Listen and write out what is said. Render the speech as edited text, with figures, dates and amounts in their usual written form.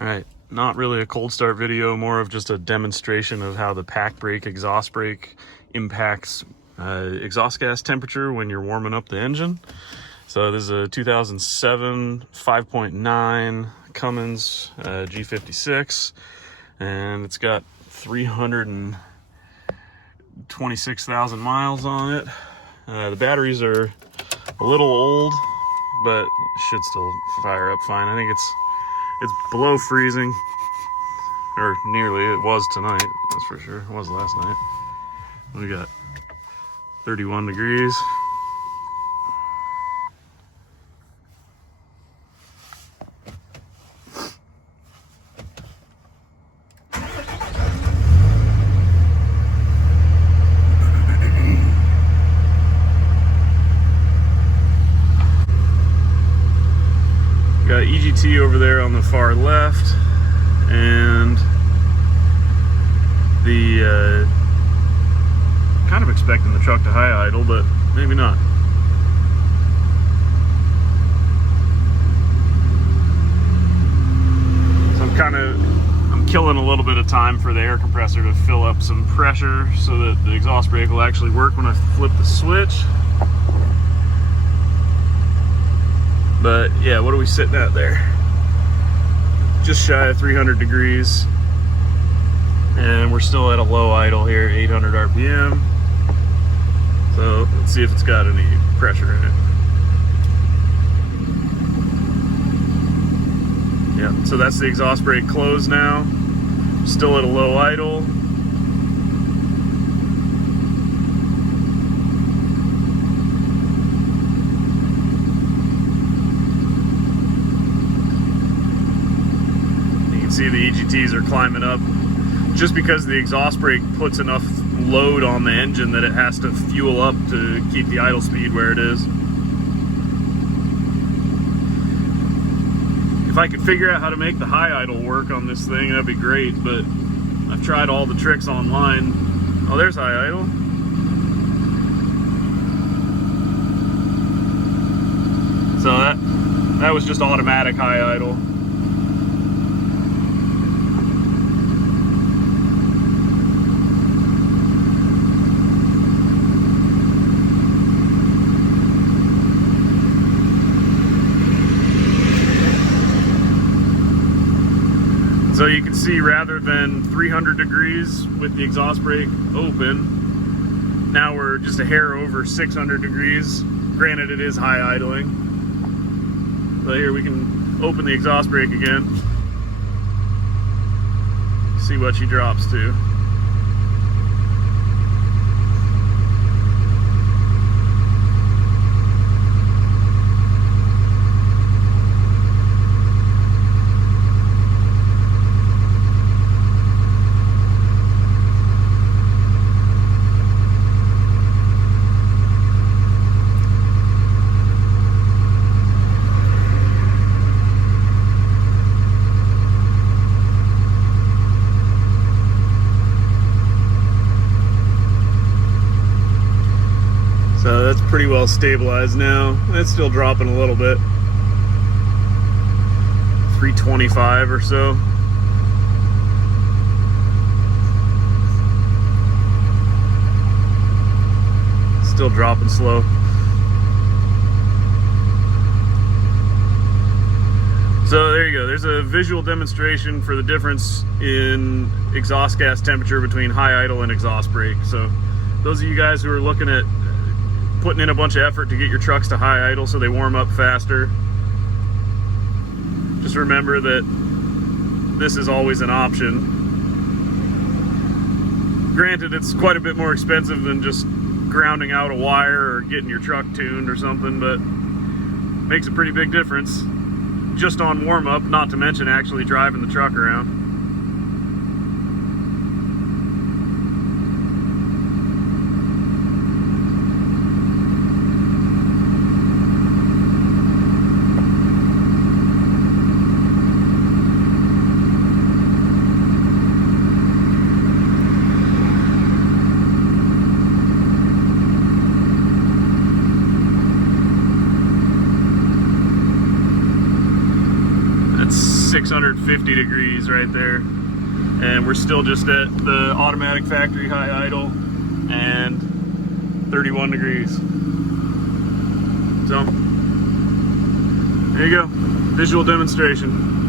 All right, not really a cold start video, more of just a demonstration of how the pack brake, exhaust brake impacts exhaust gas temperature when you're warming up the engine. So this is a 2007 5.9 Cummins G56, and it's got 326,000 miles on it. The batteries are a little old, but should still fire up fine. I think it's below freezing, or nearly. It was tonight, that's for sure. It was last night. We got 31 degrees. Got EGT over there on the far left, and the kind of expecting the truck to high idle, but maybe not. So I'm killing a little bit of time for the air compressor to fill up some pressure so that the exhaust brake will actually work when I flip the switch. But yeah, what are we sitting at there? Just shy of 300 degrees. And we're still at a low idle here, 800 RPM. So let's see if it's got any pressure in it. Yeah, so that's the exhaust brake closed now. Still at a low idle. See, the EGTs are climbing up just because the exhaust brake puts enough load on the engine that it has to fuel up to keep the idle speed where it is. If I could figure out how to make the high idle work on this thing, that'd be great, but I've tried all the tricks online. Oh, there's high idle. So that was just automatic high idle. So you can see, rather than 300 degrees with the exhaust brake open, now we're just a hair over 600 degrees. Granted, it is high idling. But here we can open the exhaust brake again. See what she drops to. So that's pretty well stabilized now. It's still dropping a little bit. 325 or so. Still dropping slow. So there you go. There's a visual demonstration for the difference in exhaust gas temperature between high idle and exhaust brake. So those of you guys who are looking at putting in a bunch of effort to get your trucks to high idle so they warm up faster, just remember that this is always an option. Granted, it's quite a bit more expensive than just grounding out a wire or getting your truck tuned or something, but makes a pretty big difference just on warm up, not to mention actually driving the truck around. 650 degrees right there. And we're still just at the automatic factory high idle and 31 degrees. So, there you go, visual demonstration.